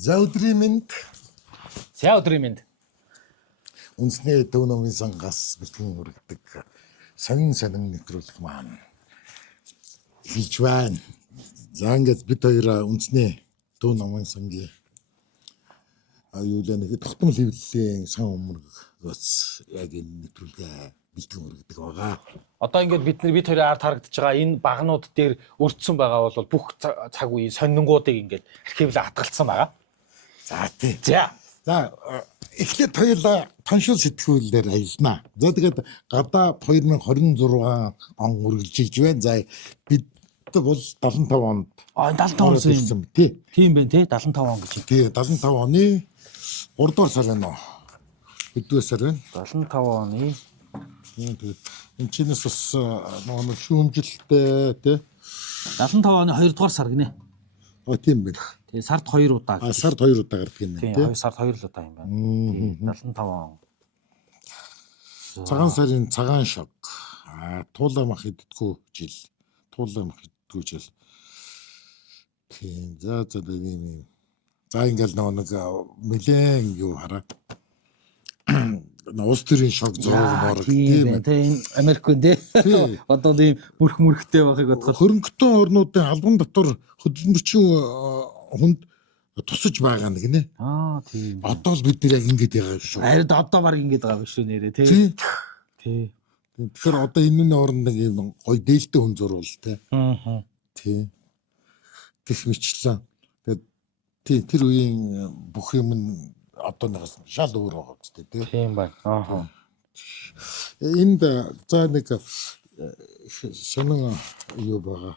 За өдрийн мэнд. За өдрийн мэнд. Үндэсний төв номын сангаас бэлтгэн хүргэдэг сонин нэвтрүүлэг маань хийж байна. За ингээд бид хоёр үндэсний төв номын сангийн аюулын нэг тогтмол хэвлэлийн сан өмнөгөөс яг энэ нэвтрүүлгээ бэлтгэн хүргэдэг байгаа. Одоо ингээд бид хоёрын ард харагдаж байгаа энэ багнууд дээр өртсөн байгаа бол бүх цаг үеийн сонингуудыг ингээд архивлээ хатгалцсан байгаа. За тий. За эхлээд хоёулаа тоншил сэтгүүлээр аялнаа. За тэгээд гадаа 2026 он үргэлжилж байна. За бид бол 75 онд 75 он ирсэн тий. Тийм байна тий 75 он гэж. Тий 75 оны 3 дугаар сар байна уу? Хэдвээ сар байна? 75 оны. Тэгээд энэ чинээс бас нэг шүүмжилттэй тий 75 оны 2 дугаар сар гинэ. Тийм байна. Тэгээ сард 2 удаа. Сард 2 удаа гардаг юм тий. тий. Сард 2 удаа юм байна. 75 он. Цагаан сарын цагаан шог. Туулаа мах иддгүү жил. Туулаа мах иддгүү жил. Тийм. За ийм. За ингээл нэг нэлээд юу хараа. Улс төрийн шог зураг морог тийм ээ. Тийм Америкүн тий. Одоо ийм мөрхтэй байхыг бодоход хөрөнгөтөн орнуудын албан татвар хөдөлмөрчин хүнд тусаж байгаа нэг нэ. Тийм. Одоо л бид нэр яг ингэж байгаа шүү. Харин одоо баг ингэж байгаа биш үү нэрээ тий. Тий. Тэгэхээр одоо энэ орнд нэг юм гоё дээлтэй хүн зурвал тий. Тий. Гэх мэтлэн. Тэгээд тий тэр үеийн бүх юм нь одооноос шал өөр байгаа үстэй тий. Тийм байна. Энд за нэг сонин юу байгаа.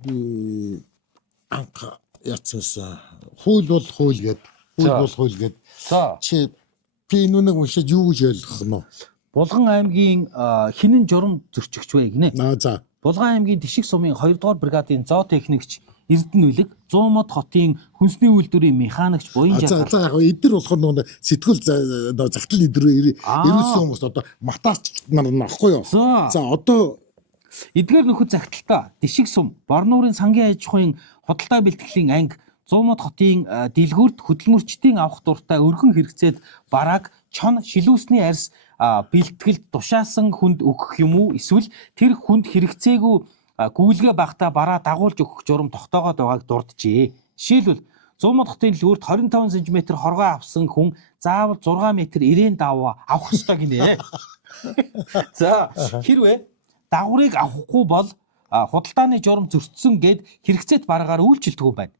Би анх яцсан хууль бол хууль гээд За чи би нүг уншиж юу гэж ойлгох нь вэ? Булган аймгийн хинэн журам зөрчигч бай гинэ. За Булган аймгийн Тишиг сумын 2 дугаар бригадын зоотехникч Эрдэнэ Үлэг, 100 мод хотын хүнсний үйлдвэрийн механикч буян жагаар. За яг эдгээр болохоор нөгөө сэтгүүл загтал ирүүлсэн хүмүүс одоо матаач нар нахгүй юу? За одоо эдгээр нөхөд загталтаа Тишиг сум, Борнуурын сангийн аж ахуйн худалдаа бэлтгэлийн анги 100 мод хотын дэлгүүрт хөдөлмөрчдийн авах дуртай өргөн хэрэгцээд барааг чон шилүүсний арьс бэлтгэлд тушаасан хүнд өгөх юм уу эсвэл тэр хүнд хэрэгцээгүй гүйлгээ багтаа бараа дагуулж өгөх журам тогтоогоод байгааг дурджээ. Жишээлбэл 100 мод хотын дэлгүүрт 25 см хоргоо авсан хүн заавал 6 м ирээн даваа авах ёстой гинэ. За хэрвээ дагварыг авахгүй бол худалдааны журам зөрчсөн гэд хэрэгцээт бараагаар үйлчилдэг юм байна.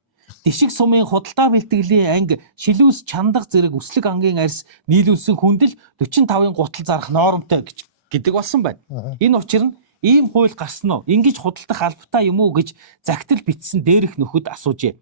Тишиг сумын худалдаа бэлтгэлийн анги шилүүс чандаг зэрэг үслэг ангийн арьс нийлүүлсэн хүндэл 45-ын гутал зарах нормтой гэдэг болсон байна. Энэ учир нь ийм хууль гарсан уу? Ингиж худалдах албатай юм уу гэж загтал бичсэн дээрх нөхөд асуужээ.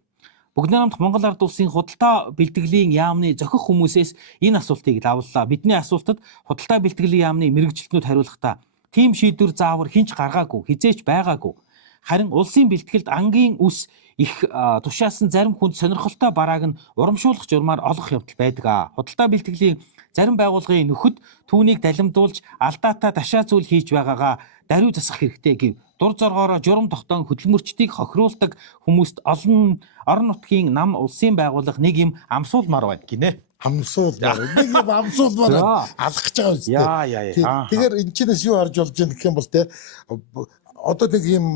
Бүгдний хамт Монгол Ард улсын худалдаа бэлтгэлийн яамны зохих хүмүүсээс энэ асуултыг лавллаа. Бидний асуултад худалдаа бэлтгэлийн яамны мэргэжилтнүүд хариулахдаа тийм шийдвэр заавар хинч гаргаагүй, хизээч байгаагүй. Харин улсын бэлтгэлд ангийн үс их тушаасан зарим хүнд сонирхолтой барааг нь урамшуулах журмаар олох явдал байдаг. Худалдаа бэлтгэлийн зарим байгууллагын нөхөд түүнийг далимдуулж алдаатай ташаа зүйл хийж байгаагаа даруй засах хэрэгтэй гэв. Дур зоргоороо журам тогтоон хөдөлмөрчдийг хохируулдаг хүмүүст олон орон нутгийн нам улсын байгууллага нэг юм амсуулмаар байна гинэ. амсуулмаар нэг юм амсуулмаар алах гэж байгаа үстэй. Тэгэхээр энэ чинээс юу харж болж байгаа гэх юм бол те одоо нэг юм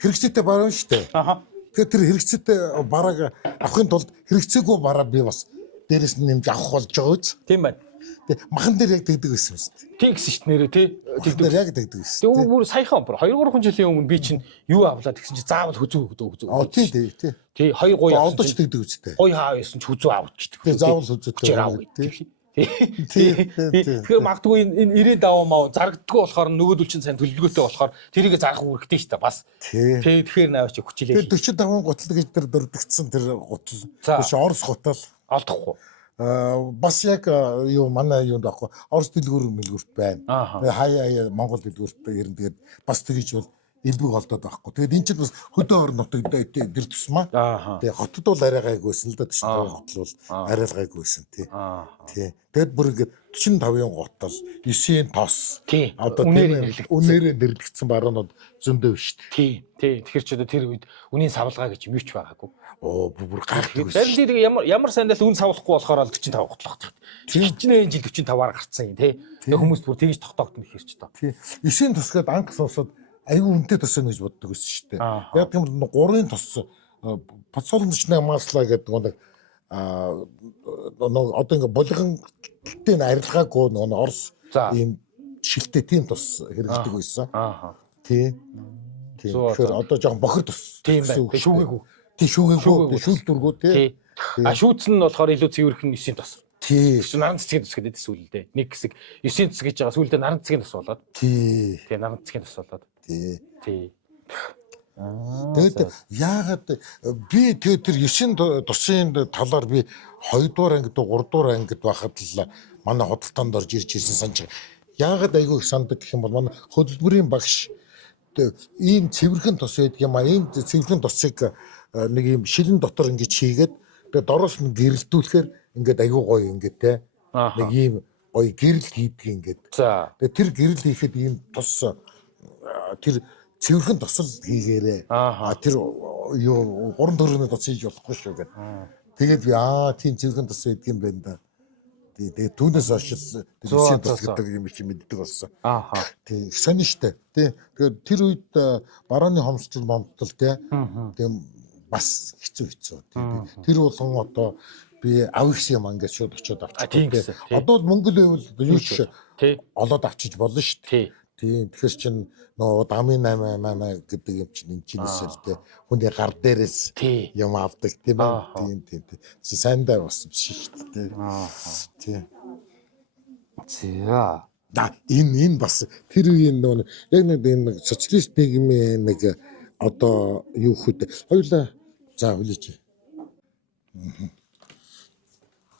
хэрэгцээтэй бараа шүү дээ. Тэгэхээр тэр хэрэгцээтэй барааг авахын тулд хэрэгцээгүй бараа би бас дээрэс нь нэмж авах болж байгаа үз. Тийм байна. Махан дээр яг тэгдэг байсан шүү дээ. Тэг гэсэн шүү дээ нэрээ тий. Тэгдэг яг тэгдэг байсан. Тэг бүр саяхан бүр 2-3 жилийн өмнө би чинь юу авлаа тэгсэн чинь заавал хүзүү. Тий. Тий 2 Одоо ч тэгдэг үстэй. Гой хаа байсан ч хүзүү авчихдаг. Тий заавал хүзүүтэй. Тэгэхээр магадгүй энэ ирээд даваа маа зарагддаггүй болохоор нөгөөдөл чинь сайн төлөвлөгөөтэй болохоор тэрийг зарах үүрэгтэй шүү дээ бас. Тэгэхээр наваач хүчилээ. Тэр 45 гутал гэж тэр дурдгдсан тэр гутал. Тийш Орос гутал олдохгүй. Бас яг юу манай юунд байхгүй Орос дэлгүүр мэлгүүрт байна. Хаяа Монгол дэлгүүрт ирнэ тэгээд бас тэгж бол элбэг олдоод байхгүй. Тэгээд эн чинь бас хөдөө орон нутаг дэр тусмаа. Тэгээд хотод бол арай гайгүйсэн л да тийш хотол бол арай л гайгүйсэн тий. Тэгээд бүр ингээд 45-ын готол 9-ийн тос. Одоо үнээрээ нэрлэгдсэн баруунууд зөндөө шүү дээ. Тий. Тэгэхээр ч одоо тэр үед үнийн савлгаа гэж юм ч байгаагүй. Бүр гайхдаг. Зарим дээр ямар сайндал үн савлахгүй болохоор 45 готлох гэдэг. Хичнээн жил 45-аар гарцсан юм тий. Хүмүүс бүр тэгж тогтоогдно гэхэр ч тоо. Тий. 9-ийн тос гэдэг анх сонсоод аюу үнэтэй тос гэж боддог байсан шүү дээ. Яг тийм 3-ын тос подсолнечная масло гэдэг нэг одоо ингээ булгантай арилгаагүй нэг Орос ийм шилтэй тийм тос хэрэглэдэг байсан. Тий. Тэгэхээр одоо жоохон бохир тос. Тийм байх. Шүүгээгүй. Тий шүүгээгүй. Шүүлдүргүү тий. Шүүц нь болохоор илүү цэвэрхэн 9-ийн тос. Тий. Наран цэцгийн тос гэдэг сүүлдээ. Нэг хэсэг 9-ийн тос гэж байгаа сүүлдээ наран цэцгийн тос болоод. Тий. Наран цэцгийн тос болоод. Тий. Тэгээд яагаад би тэр 9 тусын талаар би 2 дугаар ангид 3 дугаар ангид байхад л манай худалдаанд орж ирж ирсэн санаж. Яагаад айгүй их санддаг гэх юм бол манай хөдөлмөрийн багш ийм цэвэрхэн тос байдаг юм а. Ийм цэвэрхэн тосыг нэг юм шилэн дотор ингэж хийгээд тэгээд дороос нь гэрэлтүүлэхээр ингээд айгүй гоё ингээд те. Нэг ийм гоё гэрэл хийдэг ингээд. Тэгээд тэр гэрэл хийхэд ийм тос тэр цэвэрхэн тосол хийгээрээ. Тэр юу 3 төгрөгийн тос хийж болохгүй шүү гэдэг. Тэгээд би тийм цэвэрхэн тос байдаг юм байна да. Тэгээд түүнээс хойш л тэр тос гэдэг юм их мэддэг болсон. Тийм сонь штэ. Тэгээд тэр үед барааны хомсдол момдтол тийм бас хэцүү. Тэр болгон одоо би авихс юм ингээд шууд очиод авчих. Одоо Монгол байвал юу ч олоод авчиж болно штэ. Тийм тэгэхээр чин нөө дамын 8 гэдэг юм чин энэ чинээс л дээ хүний гар дээрээс юм авдаг тийм ээ. Тийм. Сайндаа бас биш шүү дээ. Тийм. Энэ бас тэр үеийн нөө яг нэг энэ социалист нийгмийн нэг одоо юу хөт хоёулаа за үлээж.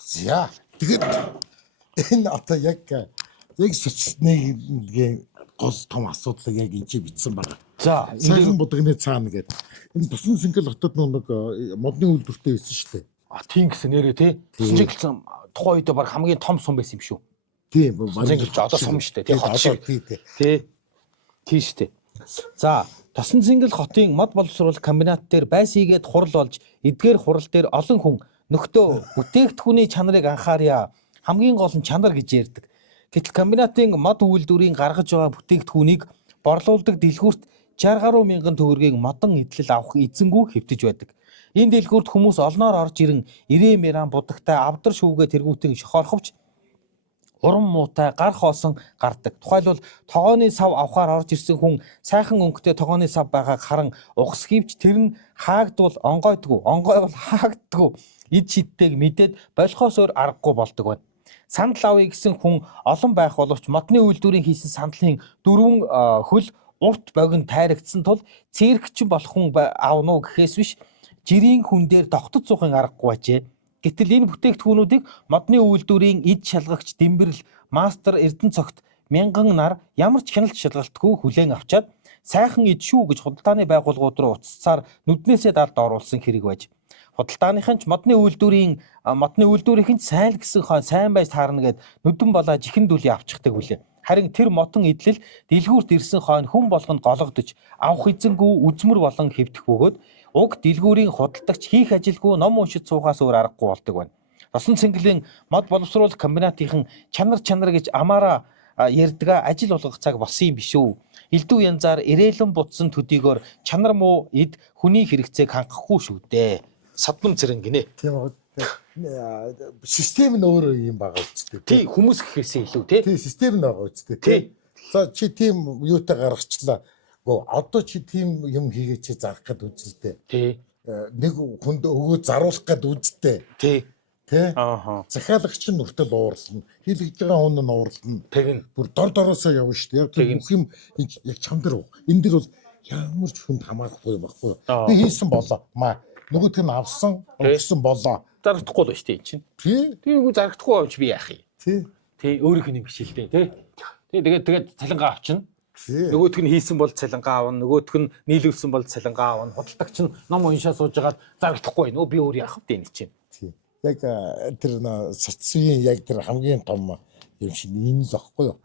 За тэгээд энэ одоо яг социалист нийгмийн гол том асуудлыг яг энэ бичсэн байна. За энэ будагны цаана гэдэг. Энэ тусан сэнгэл хотод нэг модны үйлдвэртэй байсан шүү дээ. Тийм гэсэн нэрээ тий. Тусан сэнгэл тухайн үед баг хамгийн том сум байсан юм шүү. Тийм. Сэнгэл ч одоо сум шүү дээ. Тий хот шиг. Тий. Тийм шүү дээ. За Тосон сэнгэл хотын мод боловсруулах комбинат дээр байс хийгээд хурал болж эдгээр хурал дээр олон хүн нөхдөө бүтээгдэхүүний чанарыг анхаарья. Хамгийн гол нь чанар гэж ярьдаг. Гэтэл комбинатын мод үйлдвэрийн гаргаж байгаа бүтээгдэхүүнийг борлуулдаг дэлгүүрт 60 гаруй мянган төгрөгийн модон эдлэл авах эзэнгүй хэвтэж байдаг. Энэ дэлгүүрт хүмүүс олноор орж ирэн ирээмэран будагтай авдар шүүгээ тэргүүтэн шохорховч уран муутай гар хоосон гардаг. Тухайлбал тогооны сав авахаар орж ирсэн хүн сайхан өнгөтэй тогооны сав байгааг харан ухс хийвч тэр нь хаагдвал онгойдгүй, онгойвол хаагддгүй эд шидтэйг мэдээд болохоос өөр аргагүй болдог байна. Сандал авъя гэсэн хүн олон байх боловч модны үйлдвэрийн хийсэн сандлын 4 хөл урт богино тайрагдсан тул цэрэгчин болох хүн аавна уу гэхээс биш жирийн хүн дээр тогтод суухын аргагүй ажээ. Гэтэл энэ бүтээгдэхүүнүүдийг модны үйлдвэрийн эд шалгагч Дэмбэрэл мастер Эрдэнэ цогт мянган нар ямар ч хяналт шалгалтгүй хүлээн авчаад сайхан эд шүү гэж худалдааны байгууллагууд руу уццаар нүднээсээ далд оруулсан хэрэг байж. Худалдааныхан ч модны үйлдвэрийнхэн ч сайн л гэсэн хон сайн байж таарна гэд нүдэн балаа жихэн дүлий авчихдаг хүлээ. Харин тэр модон эдлэл дэлгүүрт ирсэн хойно хүн болгонд гологдож авах эзэнгүй үзмэр болон хэвдэх бөгөөд уг дэлгүүрийн худалдагч хийх ажилгүй ном уншиж суухаас өөр аргагүй болдог байна. Тосон цэнгэлийн мод боловсруулах комбинатынхан чанар гэж амаараа ярьдгаа ажил болгох цаг болсон юм биш үү? Элдв янзаар ирээлэн бутсан төдийгөр чанар муу эд хүний хэрэгцээг хангахгүй шүү дээ. Саднам зэрэг гинэ. Тийм үү. Систем нь өөр юм байгаа үстэй. Тий хүмүүс гэхээсээ илүү тий. Тий систем нь байгаа үстэй. Тий. За чи тийм юутай гаргачлаа. Одоо чи тийм юм хийгээ чи зарах гээд үзэлтэй. Тий. Нэг хүнд өгөө заруулах гээд үзэлтэй. Тий. Тий. Захиалагч нь хүртэл уурлана. Хийлгэж байгаа хүн нь уурлана. Тэгнь. Бүр дороосоо явна шүү дээ. Яг тэр бүх юм яг чам дээр. Энэ дэр бол ямар ч хүнд хамаарахгүй байхгүй. Би хийсэн болоо. Нөгөөдг нь авсан, өнгөсөн болоо. Зарагдахгүй л шүү дээ чинь. Тий. Тиймгүй зарагдахгүй авч би яах юм. Тий. Тий өөрийнх нь юм биш л дээ тий. Тэгээд цалингаа авчна. Нөгөөх нь хийсэн бол цалингаа авна, нөгөөх нь нийлүүлсэн бол цалингаа авна. Худалдагч нь ном уншаа сууж хагаад зарагдахгүй нөө би өөр яах вэ энэ чинь. Яг тэр социалын яг тэр хамгийн том юм шиг энэ л баггүй юу?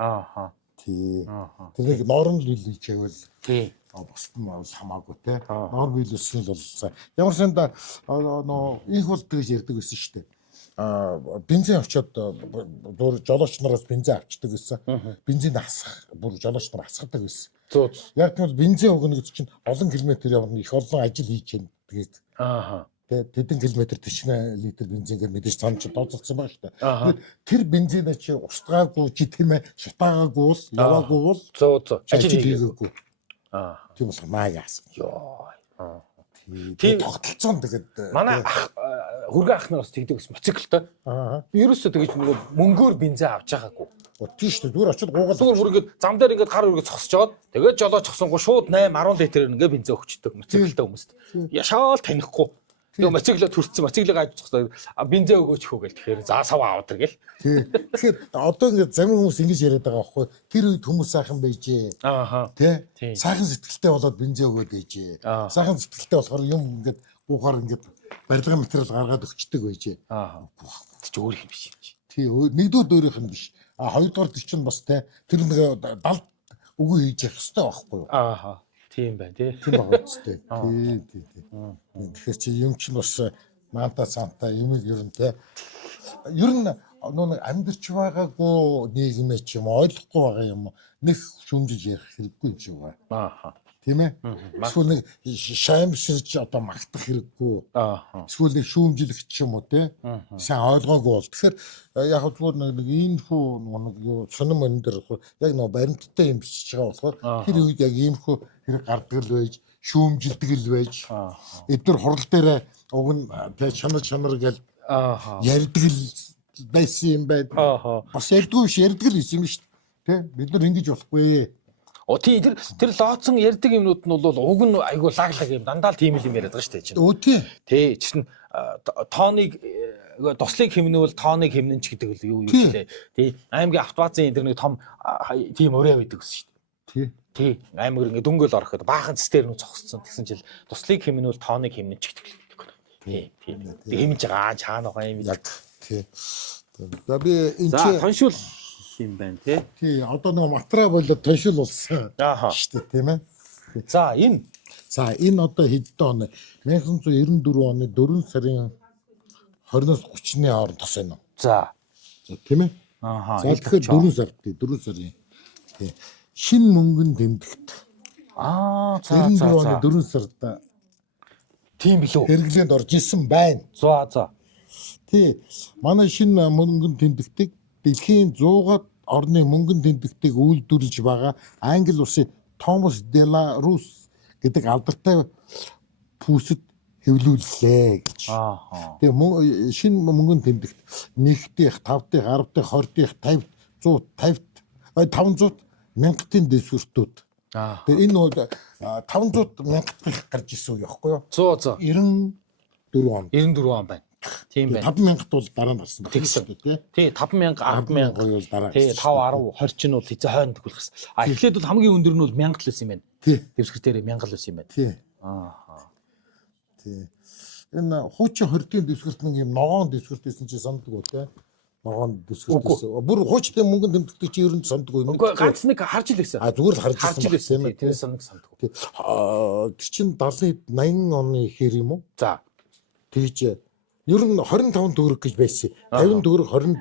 Тий. Тэр нэг норм биелүүлж байвал бусд нь бол хамаагүй те. Норм биелүүлсэн л бол ямар санда их бол тэгж ярьдаг байсан шүү дээ. Бензин авчиад бүр жолооч нараас бензин авчдаг гэсэн. Бензин асах, бүр жолооч нар асгадаг байсан. Яг тийм бол бензин өгнө гэж чинь олон километр явна, их олон ажил хийж чинь тэгээд. Тэдэн километр 40 литр бензингээр мэдээж цаана чи тооцоолсон байгаа шүү дээ. Тэгээд тэр бензин чи устгаагүй чи тийм ээ шатаагаагүй бол яваагүй бол ажил хийгээгүй. Тийм болох маагаас. Тийм тогтолцоон тэгээд манай хүргээ ах нараас тэгдэг ус моциклтой. Би ерөөсөө тэгэж нөгөө мөнгөөр бензин авч байгаагүй. Тийм шүү дээ. Зүгээр очиод гуугаад зүгээр ингээд зам дээр ингээд гар үргээ цогсож жоод тэгээд жолооч цогсонгоо шууд 8 10 литрээр ингээд бензин өгчдөг моциклтой хүмүүст. Яшаал танихгүй. Тэгээ моциклоо төрчихсөн моциклыг ааж цогсоо бензин өгөөч хөө гэл тэгэхээр за сав аваад гэл. Тэгэхээр одоо ингээд зарим хүмүүс ингэж яриад байгаа байхгүй. Тэр үед хүмүүс сайхан байжээ. Тэ? Сайхан сэтгэлтэй болоод бензин өгөөд байжээ. Сайхан сэтгэлтэй болохоор юм ингээд буухаар ингээд барилгын материал гаргаад өгчдөг байжээ. Чи өөр юм биш юм чи. Тий, нэгдүгээр өөрийнх нь биш. Хоёрдугаар чинь бас тэ тэр нэг далд үгүй хийж явах хэрэгтэй байхгүй юу? Тийм байна тий. Тийм байгаа үстэй. Тий. Тэгэхээр чи юм чинь бас маанта цаанта юм ер нь те. Ер нь нөө амьдч байгаагүй нийгмээ ч юм ойлгохгүй байгаа юм нэг шүмжиж ярих хэрэггүй юм шиг байна. Тийм ээ. Эсвэл нэг шаймширч одоо магтах хэрэггүй. Эсвэл нэг шүүмжлэх ч юм уу те. Сайн ойлгоогүй бол. Тэгэхээр яг зүгээр нэг инфо нэг юу сонирм өндөр яг нэг баримттай юм бичиж байгаа болохоор тэр үед яг иймхүү хэрэг гардаг л байж, шүүмжилдэг л байж. Эдгээр хурал дээр уг нь те чанар гэл ярьдаг л байсан юм байна. Бас ярьдгүй биш ярьдаг л байсан юм шүү дээ. Тэ бид нар ингэж болохгүй. Тий тэр лооцсон ярьдаг юмнууд нь бол уг нь айгу лаглаг юм дандаа л тийм юм яриад байгаа шүү дээ чинь. Тий чинь тооныг туслыг хэмнэвэл тооныг хэмнэн ч гэдэг л юу гэлээ. Тий аймгийн автовазын энэ нэг том тийм өрөө байдаг гэсэн шүү дээ. Тий аймаг ингээ дүнгэл ороход баахан цэстэр нь цогссон гэсэн чил туслыг хэмнэвэл тооныг хэмнэн ч гэдэг л. Тий хэмж байгаа чаана байгаа юм. Яг тий. Би энэ чи тоншуул юм байна тий. Одоо нэг материал болоод тоншил болсон. Шүү дээ тийм ээ. За энэ одоо хэдэн он 1994 оны 4 сарын 20-оос 30-ны хооронд тос байна. За тийм ээ. За тэгэхээр 4 сарын. Тий. Шинэ мөнгөн тэмдэгт. За 94 оны 4 сард тийм билүү. Хэрэглээнд орж исэн байна. За. Тий. Манай шинэ мөнгөн тэмдэгтийг дэлхийн 100-аад орны мөнгөн тэмдэгтийг үйлдвэрлэж байгаа Англи улсын Томас Дела Рус гэдэг алдартай пүүсэд хэвлүүллээ гэж. Тэгээ шинэ мөнгөн тэмдэгт 1-ийнх, 5-ийнх, 10-ийнх, 20-ийнх, 50-т, 500 мянгатын дэвсгэртүүд. Тэгээ энэ бол 500 мянгатыг гарч ирсэн үе байхгүй юу? 100 94 он. 94 он байна. Тийм байна. 5000 бол дараа нь гарсан байна тий. Тий 5000 100000 бол дараа. Тий 5 10 20 ч нь бол хэзээ хойно төгөлөх гэсэн. Эхлээд бол хамгийн өндөр нь бол 1000 л байсан юм байна. Тий. Дэвсгэр дээр 1000 л байсан юм байна. Тий. Тий. Энэ хуучин хордын дэвсгэрт нэг юм ногоон дэвсгэрт байсан чи санддаг уу те? Ногоон дэвсгэрт байсан. Бүр хуучтай мөнгөн тэмдэгтэй чи ер нь санддаг уу? Үгүй ганц нэг харж л байсан. Зүгээр л харж байсан тийм ээ. Тэр санаг санддаг. Тэр чин 70 80 оны хэр юм уу? За. Тэгж ер нь 25 төгрөг гэж байсан. 50 төгрөг 20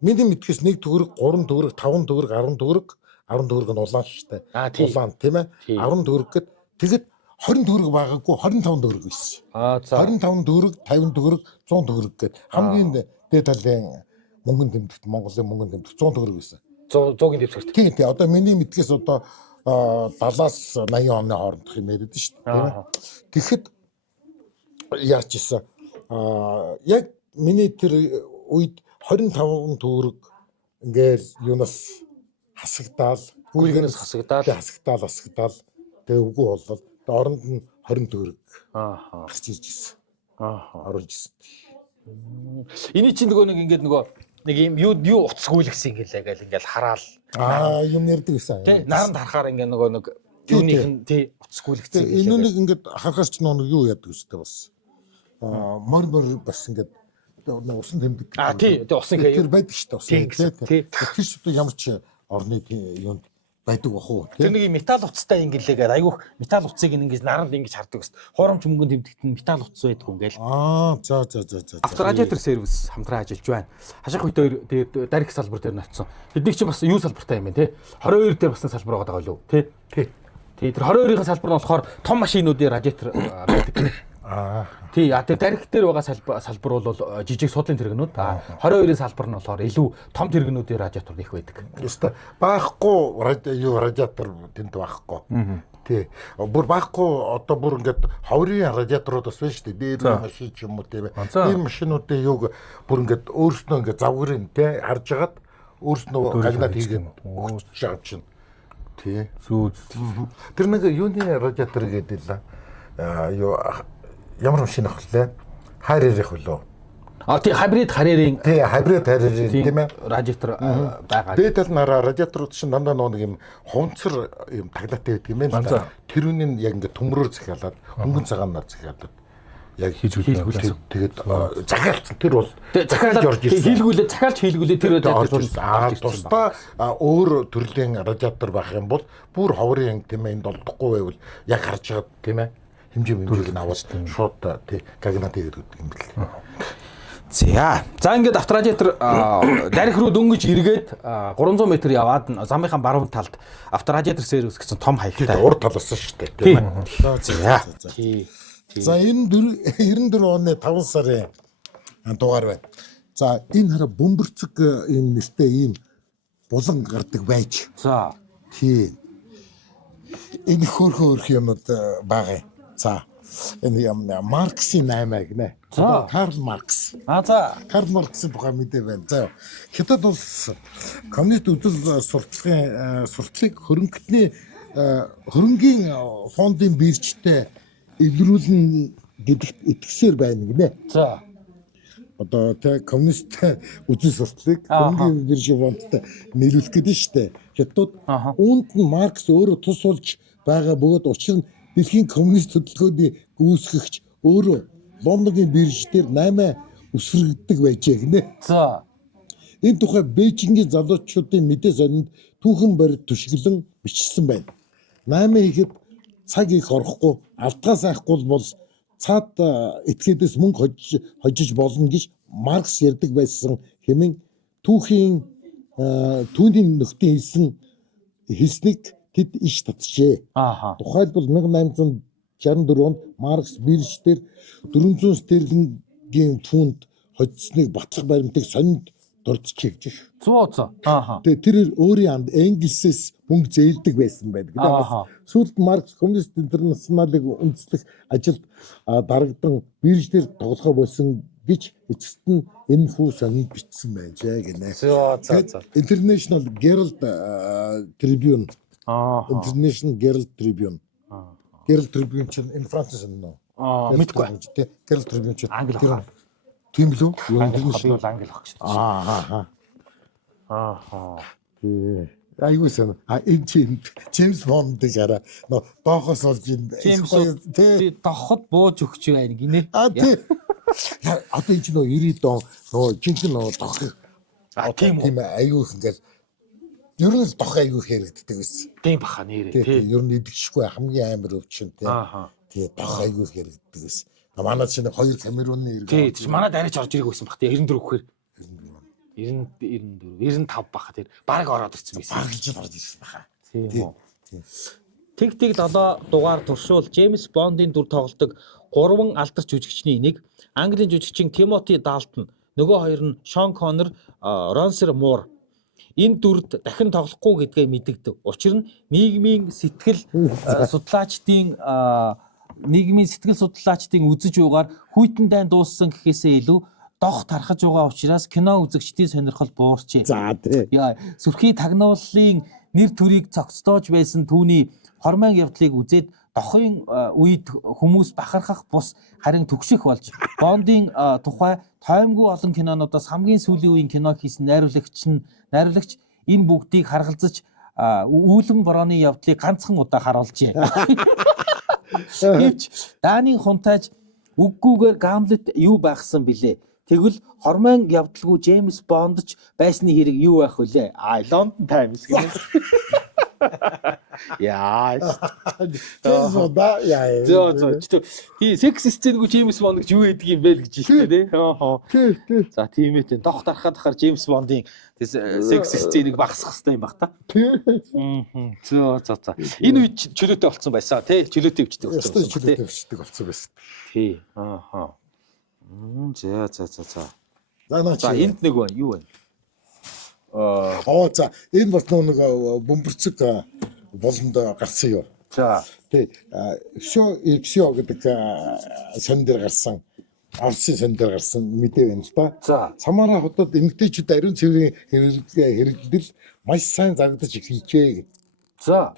миний мэдгээс 1 төгрөг, 3 төгрөг, 5 төгрөг, 10 төгрөг, 10 төгрөг нь улаан шүү дээ. Улаан тийм ээ. 10 төгрөг гэд тэгэд 20 төгрөг байгаагүй 25 төгрөг байсан. За. 25 төгрөг, 50 төгрөг, 100 төгрөг гэд хамгийн дээд талын мөнгөн тэмдэгт Монголын мөнгөн тэмдэгт 100 төгрөг байсан. 100-ийн дэвсгэрт. Тийм. Одоо миний мэдгээс одоо 70-аас 80 оны хоорондох юм яриад шүү дээ. Тэгэхэд яач ийсэн яг миний тэр үед 25 төгрөг ингээл юунаас хасагдаал гүйлгэнээс хасагдаал тэгээ үгүй боллоо оронд нь 20 төгрөг гарч ирж ирсэн. Оруулж ирсэн. Эний чинь нөгөө нэг ингээд нөгөө нэг юм юу уцгүүлгсэн ингээл хараал. Юм ярьдаг гэсэн. Тэ наранд харахаар ингээ нөгөө нэг юуных нь тий уцгүүлгсэн. Энүүнийг ингээд харахаар ч нэг юу яадаг үстэй бас. Мор бас ингээд усан тэмдэг. Тий усан ингээ тэр байдаг шүү дээ. Тэр ч ямар ч орны юунд байдаг бах уу. Тэр нэг металл уцтай ингэлээгээд айгүйх металл уцыг ингэж наранд ингэж хардаг гэсэн. Хуурамч мөнгөнд тэмдэгт нь металл уц байдаг ингээл. За. Авторадиатор сервис хамтран ажиллаж байна. Хаших үед тэгээд дарих салбар дээр ноцсон. Тэдний чинь бас юу салбартай юм бэ те? 22 дээр бас нэг салбар байгаа даа лөө те? Тий. Тэр 22-ийн салбар нь болохоор том машинуудын радиатор байдаг. Тий, тэр дарих дээр байгаа салбар бол жижиг судлын тэрэгнүүд. 22-ийн салбар нь болохоор илүү том тэрэгнүүдийн радиатор их байдаг. Ёстой. Баахгүй радиатор тэнд байхгүй. Тий. Бүр баахгүй одоо бүр ингээд ховрын радиаторууд бас байна шүү дээ. Дээр машин ч юм уу тийм ээ. Тэр машинуудын юуг бүр ингээд өөрснөө ингээд завгарын тий харж агаад өөрснөө гагнаад хийгээд өгч байгаа чинь. Тий. Тэр нэг юуны радиатор гэдэг л ямар машин авахлаа? Хайрэрих хөлөө. Тий хибрид харьерийн тийм ээ. Радиатор байгаа. Дээдэл нараа радиаторууд чинь дандаа нэг юм хунцар юм таглаатай байдаг юм байна л да. Тэрүүнийг яг ингээд төмрөөр захиалаад хөнгөн цагаанаар захиалаад яг хийлгүүлсэн. Тэгээд захиалсан тэр бол захиалж хийлгүүлээ захиалж хийлгүүлээ тэр радиатор. Тусдаа өөр төрлийн радиатор байх юм бол бүр ховрын тийм ээ энд олдохгүй байвал яг харж байгаа тийм ээ. Хэмжээг нь аваад шууд тий гагнаад игээд өгдөг юм бэл. За ингээд авторадиатор дарих руу дөнгөж эргээд 300 м яваад замынхаа баруун талд авторадиатор сервис гэсэн том хаягтай урд талаас шүү дээ тийм ээ. За 94 оны 5 сарын дугаар байна. За энэ хараа бөмбөрцөг юм нэртэй ийм булан гардаг байж. За тий энэ хөөрхөн юмуд байгаа. За энэ Марксийн 8 гинэ. Карл Маркс. Карл Марксийн тухай мэдээ байна. За Хятад улс коммунист үзэл сурталчилгыг хөрөнгөний фондын биржтэй эвдрүүлнэ гэдэгт итгэсээр байна гинэ. За одоо тэ коммунист үзэл сурталчилгыг хөрөнгөний биржийн фондтой нийлүүлэх гэдэг нь шүү дээ. Хятад үүнд нь Маркс өөрөө тус болж байгаа бөгөөд учир нь дэлхийн коммунист хөдөлгөөний гүйцэтгэгч өөрөө Лондонгийн бирж дээр 8 өсвөргддөг байжээ гинэ. За энэ тухай Бээжингийн залуучуудын мэдээ сонинд түүхэн барь түшиглэн бичсэн байна. 8 ихэд цаг их орохгүй алдгаас айхгүй бол цаад этгээдээс мөнгө хожиж болно гэж Маркс ярьдаг байсан хэмээн түүний нөхдийн хэлснийг тэд иш татжээ. Тухайлбал 1864 онд Маркс бирж дээр 400 стерлингийн фунт хоцсныг батлах баримтыг сонинд дурдчихъя гэж. 100. Тэгээ тэр өөрийн анд Энгельсээс мөнгө зээлдэг байсан байдаг. Сүүлд Маркс коммунист интернационалыг үндэслэх ажилд дарагдан бирж дээр тоглохоо болсон гэж эцэст нь энэ хүү сонинд бичсэн байж гинэ. International Herald Tribune. International Herald Tribune. Herald Tribune чинь энэ Францаас нөө. Мэдгүй. Herald Tribune чинь англи хаа. Тийм лүү? Англи хаа шүү дээ. Айгуу сан. Энэ чинь Джеймс Бондыг хараа. Доохоос олж тий доход бууж өгч байна гинэ. Тий. Одоо энэ чинь 90 дон жинхэнэ дох. Тийм айгуу ингээд ер нь дох айгуу хэрэгддэг байсан. Тийм баха нэрээ тий. Ер нь идэвчгүй хамгийн амар өвчин тий. Тий дох айгуу хэрэгддэг байсан. Манай чинь 2 Камеруны иргэн. Тий. Манай дараач орж ирэх байсан бах тий 94 гэхээр 95 баха тэр баг ороод ирсэн байсан. Баг л орж ирсэн баха. Тийм. Тэг 7 дугаар туршуул Джеймс Бондын дүр тоглодог 3 алдарч жүжигчний нэг Английн жүжигчин Тимоти Далтон, нөгөө хоёр нь Шон Коннор, Ронсер Муур. Энэ дүрд дахин тоглохгүй гэдгээ мэдэгдэв. Учир нь нийгмийн сэтгэл судлаачдын үзэж угаар хүйтэн дайн дууссан гэхээсээ илүү дох тархаж байгаа учраас кино үзэгчдийн сонирхол буурчээ. За тий. Сүрхий тагнууллын нэр төрийг цогцтоож байсан түүний хормойн явдлыг үзээд дохын үед хүмүүс бахархах бус харин түгших болж Бондын тухай таймгүй олон кинонуудаас хамгийн сүүлийн үеийн кино хийсэн найруулагч энэ бүгдийг харгалзаж үүлэн борооны явдлыг ганцхан удаа харуулжээ. Гэвч Даанийн хунтайж үггүйгээр Гамлет юу байхсан бilé? Тэгвэл хормон явдалгүй Джеймс Бонд ч байсны хэрэг юу байх вүлээ? London Times гэнэ. Яа. Тэсода яа. Die секс сценгүй Джеймс Бонд гэж юу гэдэг юм бэ гэж хэлдэг тий. За тийм ээ. Дох дарахад Джеймс Бондын секс сценийг багасгах хэрэгтэй юм баг та. За. Энэ үед чөлөөтэй болцсон байсан тий. Чөлөөтэй өвчтэй болцсон. Чөлөөтэй өвчтэй болцсон байсан. Тий. За энд нэг байна. Юу вэ? За энэ бас нэг бөмбөрцөг болонд гарсан юу. За. Тэ все гэдэг сон дээр гарсан. Орсын сон дээр гарсан мэдээ байна л да. За. Самара хотод эмэгтэйчүүд ариун цэврийн хэрэглэл маш сайн загдаж эхэлжээ. За.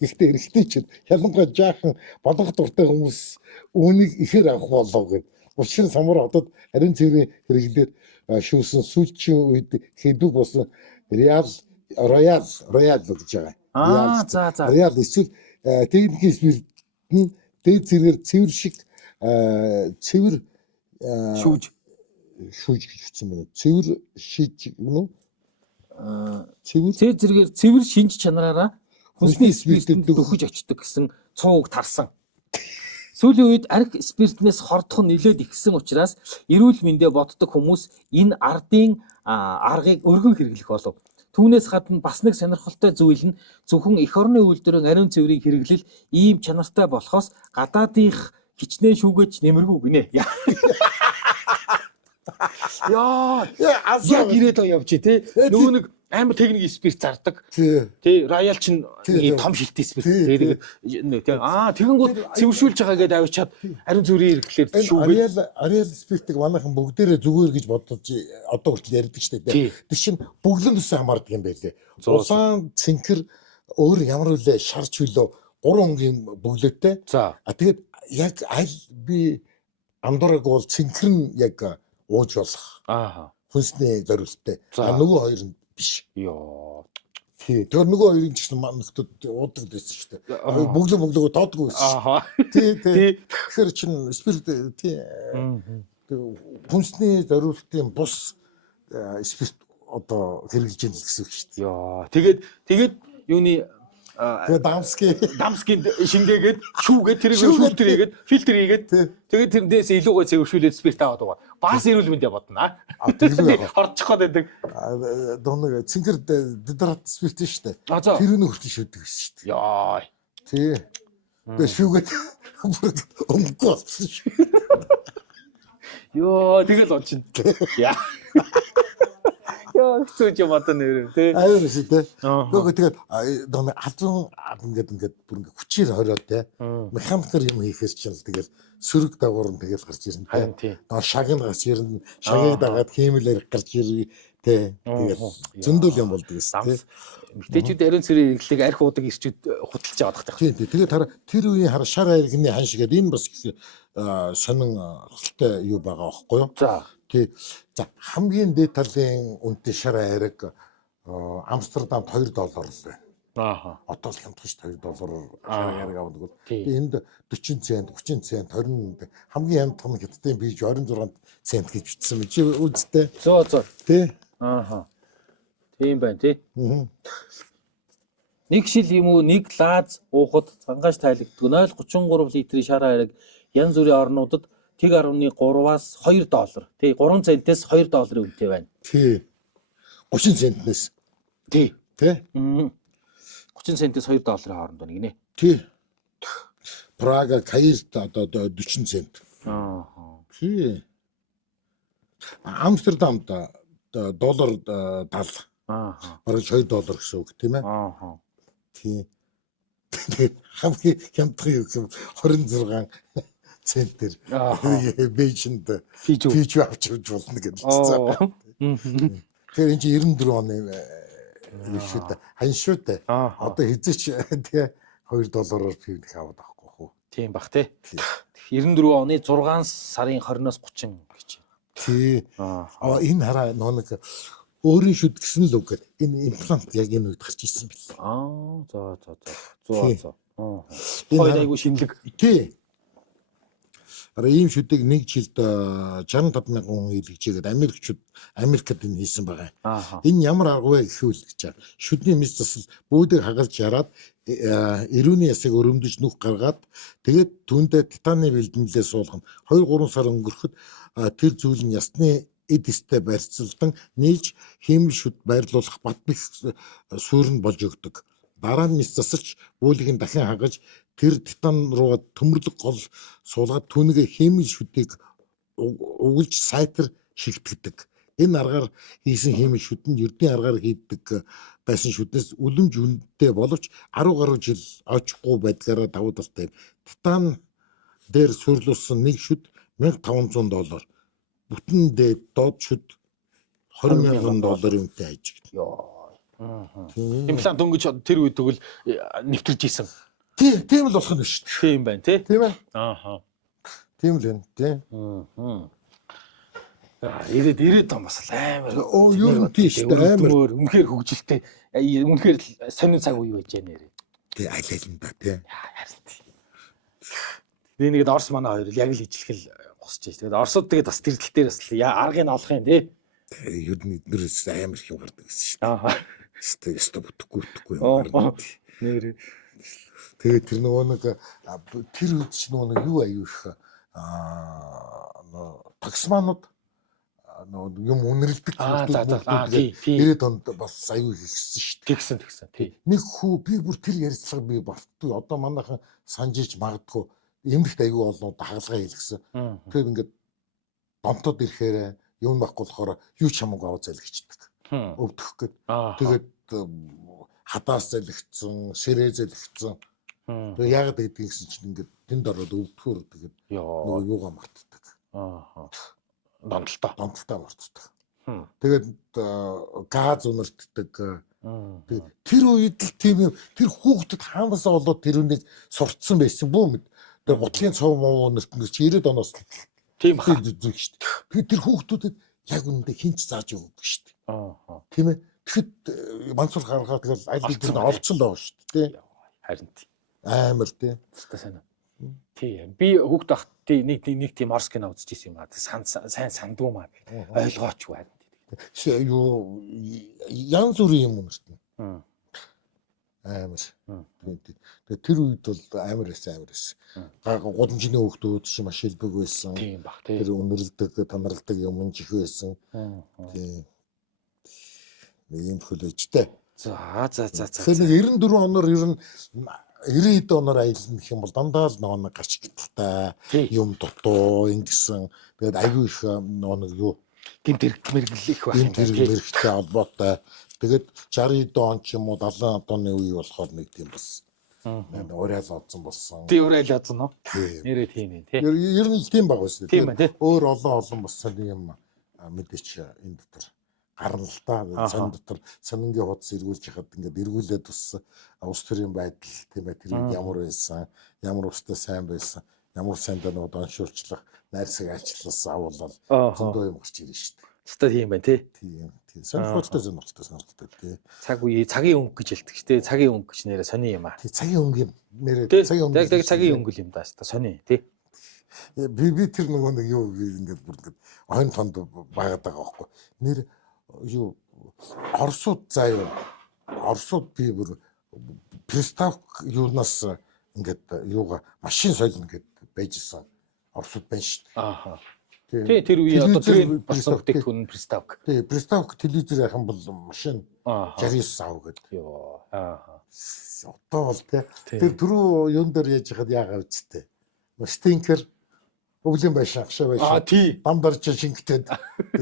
Гэхдээ эрэгтэйчүүд ялангуяа жаахан болгох дуртай хүмүүс үүнийг ихээр авах болов гэв. Учир нь Самара хотод ариун цэврийн хэрэглэлээр шүүсэн сүүлчийн үед хэдүү болсон роял гэж байгаа. За. Роял эсвэл техникийн спиртний дээд зэргээр цэвэр шиг цэвэр шүүж гэж хэлсэн байна. Цэвэр шиж гэнэ үү? Цэвэр шинж чанараараа хүнсний спиртэнд дөхөж очдог гэсэн цууг тарсан. Сүүлийн үед арх спиртнээс хордох нь нэлээд ихсэн учраас эрүүл мэндэ боддог хүмүүс энэ аргыг өргөн хэрэглэх болов. Түүнээс гадна бас нэг сонирхолтой зүйл нь зөвхөн эх орны үйлдвэрийн ариун цэврийн хэрэглэл ийм чанартай болохоос гадаадынх хичнээн шүүгэж нэмэргүй гинэ. Яа, яг ирээд явж тий. Нөгөө нэг амар техник спирт зардаг. Тий, роял чинь ийм том шилтэй спирт. Тэгэн гол цэвэршүүлж байгаа гэдээ авчиад ариун цэврийн хэрэглээр шүүгээд Ариал спиртыг манайхан бүгдээрээ зүгээр гэж бодож одоо хүртэл ярьдаг шүү дээ. Тэр чинь бүгдэн төсөө хамаардаг юм байлээ. Улаан цэнхэр өөр ямар үлээ шарч хөлөө 3 өнгийн бөглөөтэй. Тэгээд яг аль би андуураг бол цэнхэр нь яг ууж болох. Хүнсний зориулттай. Нөгөө хоёр нь биш. Йоо. Тэр нөгөө хоёрын ч гэсэн манхтад уудаг байсан шүү дээ. Бөглөө тоодгүй байсан шүү. Тий. Тэгэхээр чин спирт тий. Хүнсний зориултын бус спирт одоо хэрэгжилж яах гэсэн үг шүү дээ. Йоо. Тэгээд юуны тэгээд дамскийн шингээгээд шүүгээд тэрийг фильтр хийгээд тэгээд тэрнээс илүүгээ цэвэршүүлээд спирт аваад байгаа. Бас эрүүл мэндэ бодно. Хорчих гээд байдаг. Доног цэнхэр дедрат спирт шүү дээ. Тэр нь хүртэл шүдэг шүү дээ. Яа. Тий. Тэгээд шүүгээд өнгөхгүй болсон шүү. Йоо, тэгэл ончин. Яа. Яа, хэцүү юм одоо нэр тий. Аюул шүү дээ. Тэгээд доног алзун ингээд бүр ингээд хүчээр хориод тий. Механикэр юм хийхээс чинь тэгэл сөрөг дагуур нь тэгэл гарч ирнэ тий. Шаг нь гарч ирнэ. Шагийг дагаад хэмэлэр гарч ирнэ тий. Тэгээд зөндөл юм болдог гэсэн тий. Мэгтэйчүүд ариун цэврийн хэрэглэлийг арх уудаг ирчүүд худалдаж аваад тах. Тий. Тэгээд тэр үеийн шар айргны хан шигээд энэ бас сонин хөлтэй юу байгаа байхгүй юу? Тий. За хамгийн дээд талын үнэтэй шар айраг Амстердамд $2 л байна. Одоо л хямдхан $2 шар айраг авдаг бол. Энд 40 цент, 30 цент, 20 хамгийн хямдхан хятадын бийж 26 цент гэж бичсэн мэт үстэй. Зөө. Тий. Тийм байна тий. Нэг шил юм уу нэг лаз уухад цангаж тайлагддаг 0.33 литрийн шар айраг янз бүрийн орнуудад тэг 1.3-аас $2 тий 3 центээс $2 үнэтэй байна. Тий. 30 центнээс. Тий. 30 центээс $2 хооронд байна гинэ. Тий. Прага Каирт одоо 40 цент. Тий. Амстердамд доллар 70. Бараг $2 гэсэн үг тийм ээ. Тий. Хамгийн хямдхан юм 26 центэр бейжинд фижүү авч болно гэж байна. Тэгэхээр энэ чинь 94 оны шүү дээ. Хань шүү дээ. Одоо хэзээч тэгээ $2-оор пивнх аваад авахгүй хөө. Тийм бах тий. 94 оны 6 сарын 20-оос 30 гэж. Тий. Энэ хараа нэг өөрийн шүд гэсэн л үг гэдэг. Энэ имплант яг энэ үед гарч ирсэн бил. За. Энэ айгуу шинэлэг. Тий. Ара ийм шүдийг нэг жилд 65 мянган хүн хийлгэжээгээд Америкт энэ хийсэн байгаа. Энэ ямар арга вэ гэхүүл гэж байна. Шүдний мэс засал бүүдийг хагалж яраад эрүүний ясыг өрөмдөж нүх гаргаад тэгээд түүндээ титаны бэлдэмлээ суулгана. 2-3 сар өнгөрөхөд тэр зүйл нь ясны эдистэй барьцалдан нийлж хиймэл шүд байрлуулах бат бих суурь нь болж өгдөг. Дараа нь мэс засалч бүүлийг нь дахин хагаж тэр титан руу төмөрлөг гол суулгаад түүнийгээ хиймэл шүдийг угулж сайтар шигтгэдэг. Энэ аргаар хийсэн хиймэл шүд нь ердийн аргаар хийдэг байсан шүднээс үлэмж үнэтэй боловч 10 гаруй жил очихгүй байдгаараа давуу талтай. Титан дээр суйрлуулсан нэг шүд $1,500. Бүтэн дээд доод шүд $20,000 үнэтэй ажигдана. Имплант өнгөж тэр үед тэгвэл нэвтэрж исэн. Тийм л болох нь шүү дээ. Тийм байна тий. Тийм ээ. Тийм л байна тий. Ирээд том бас амар. Юу тийш амар. Үнэхээр хөгжилтэй. Үнэхээр сонин цаг үе байж яана нэрээ. Тий аль-алинда тий. Нэгэд Орос манай хоёр яг л ижлэхэл госч байж. Тэгээд Оросууд тэгээд бас тэр тал дээр бас аргыг олох юм тий. Ер нь эднэрээс амар их юм гардаг гэсэн шүү дээ. Өстө бүтэхгүй юм. Нэр. Тэгээд тэр нөгөө нэг тэр үед ч нөгөө нэг юу аюу их таксманууд нөгөө юм үнэрлдэг. 90-ад онд бас аюу хийсэн шүү дээ. Тэгсэн тий. Нэг хүү би бүр тэр ярилцлага би бартгүй. Одоо манайхан санжиж магадгүй эмэгт аюу олнууд хагалгаа хийлгсэн. Тэгэхээр ингээд донтод ирэхээр юм байхгүй болохоор юу ч хамаагүй аваа залгичдаг. Өвдөх гээд. Тэгээд хадаас залгицсан, сэрээ залгицсан. Тэгээд яагаад гэдгийг гэсэн чинь ингээд тэнд ороод өвдөхөр тэгээд нөгөө юугаа мартдаг. Донтолтой мартдаг. Тэгээд газ унартдаг. Тэгээд тэр үед л тийм юм тэр хүүхдэд хаанасаа болоод тэр үнийг сурцсан байсан бүү мэд. Тэгээд гутлын цов муу унартнаас 90-ад оноос тийм бах. зүг шүү дээ. Тэгээд тэр хүүхдүүдэд яг үнэндээ хинч зааж өгөөгүй шүү дээ. Тийм ээ. Тэгэхэд мансуур гаргаад тэгэл аль бид нар олцсон л байгаа шүү дээ. Харин амар тий. Тий. Би хүүхд бахт нэг тийм Орос кино үзчихсэн юм аа. Сайн сандгүй маа. Ойлгооч байна. Юу янз бүрийн юм унартна. Амар. Тэгээд тэр үед бол амар байсан. Гудамжны хүүхдүүд чи маш илбэг байсан. Тийм бах тий. Тэр өнөрлөдөг, танарладаг юм жих байсан. Тийм. Ийм хөлөөжтэй. За. Тэгэхээр 94 оноор ер нь 90-ад оноор аялна гэх юм бол дандаа л нэг гарч гэдэлтэй юм дутуу ингэсэн. Тэгээд аюу их нэг юу гинт мэрэгэл их байх юм. Тэр мэрэгтэй холбоотой. Тэгээд 60-ад он ч юм уу 70-ад оны үе болохоор нэг тийм бас уриал одсон болсон. Тий уриал одсон уу? Нэрээ тийм ээ тий. Ер нь тийм баг байсан. Тийм байна тий. Өөр олон бас сони юм мэдээч энэ дотор гарна л та. Сонин дотор сонингийн хуудас эргүүлж яхад ингээд эргүүлээд бас улс төрийн байдал тийм ээ тэр ямар байсан, ямар устай сайн байсан, ямар сайндаа нөгөө доншуулчлах, найрсаг альчлалаас авуулаад зөндөө юм гарч ирнэ шүү дээ. Хэвээ тийм байна тий. Тийм. Сонирхолтой тий. Цаг үе цагийн өнгө гэж хэлдэг шүү дээ. Цагийн өнгө гэж нэрээ сони юм аа. Тий цагийн өнгө юм нэрээ цагийн өнгө. Яг цагийн өнгө юм даа шүү дээ. Сони тий. Би тэр нөгөө нэг юу ингээд бүр ингээд ойн тонд байгаад байгаа байхгүй. Нэр юу Оросууд заа юу. Оросууд би бүр приставк юунаас ингээд юугаа машин соёлно гэд байжсэн. Оросууд байна шүү дээ. Тий тэр үе одоо тренд болсон бүтээгдэхүүн приставк. Тий приставк телевизээр яхан бол машин 69 ав гэдэг. Йоо. Одоо бол тэр түрүү юун дээр яаж яхад яагаад үсттэй. Стинкер өвлийн байшин агшаа байшин. Тий. Дам дарж шингэтэд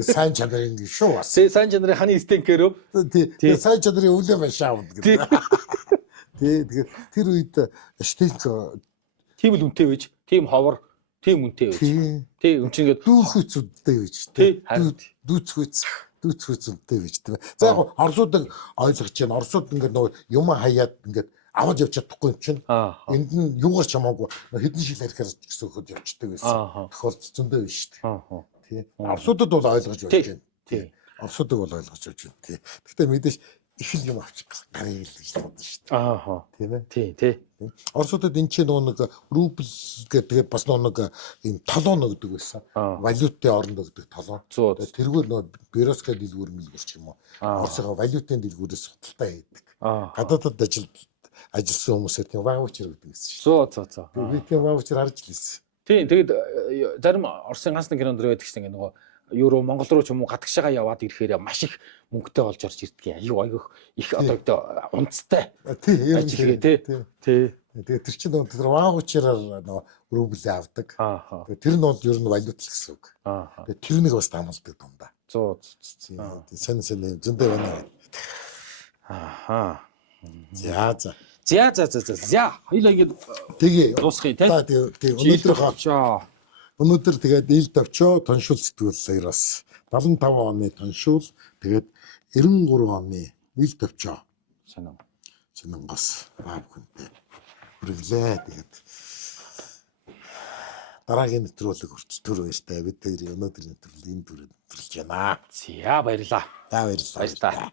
сайн чанарын шүү бас. Тий сайн чанарын ханы стинкер өө. Тий сайн чанарын өвлийн байшин авд гэдэг. Тий тэгээд тэр үед стинкер тийм л үнэтэй байж, тийм ховор тийм үнэтэй байж. Тий үнчигээд дүүхүйц үнэтэй байж. Тий дүүцхүйц үнэтэй байж тийм. За яг орсуудыг ойлгож байна. Орсууд ингээд нөгөө юм хаяад ингээд аваад явж чадахгүй юм чинь. Энд нь юугаар ч хамаагүй хэдэн жил харихаар ч гэсэн хөөд явждаг байсан. Тохиолдол зөндөө байна шүү дээ. Тий. Орсуудад бол ойлгож болж байна. Тий. Орсуудыг бол ойлгож болж байна. Тий. Гэхдээ мэдээж их л юм авчих гарыг л гэж бодсон шүү дээ. Ааха. Тийм ээ. Тий. Орсуудад энэ чинь нэг рубль гэдэг бас нэг юм толон өгдөг байсан. Валютын оронд өгдөг толон. Тэргүүр нөө бюрократик дэлгүүр мэлгүрч юм уу. Орсоо валютын дэлгүүрээс судалтай хийдэг. Гадаадд ажилласан хүмүүсээ тийм ваучер өгдөг гэсэн шүү. Зөө. Би тийм ваучер харж лээсэн. Тийм тэгээд зарим Оросын ганц нэг кинонд дэр байдаг гэсэн нөгөө евро Монгол руу ч юм уу гадагшаага яваад ирэхээр маш их мөнгөтэй болж орж ирдэг. Аюу их одоо унцтай. Тий. Тий. Тэгээд тэр чинь тэр ваучераар нөгөө рубль авдаг. Тэгээд тэр нь бол ер нь валют л гэсэн үг. Тэгээд тэрнийг бас дамалдаг дундаа. Зөө. Сэн зөндөө байна. За. Хоёлаа ингэ Тэгээ дуусгая тий. Өнөөдөр тэгээд ил товчоо тоншуул сэтгүүл саяраас 75 оны тоншуул тэгээд 93 оны ил товчоо Сонингоос бүхэнтэй хүргэлээ. Тэгээд дараагийн нэвтрүүлэг төр баяртай бид өнөөдрийн нэвтрүүлэг энэ төрөж байна. За баярлаа. Баярлалаа.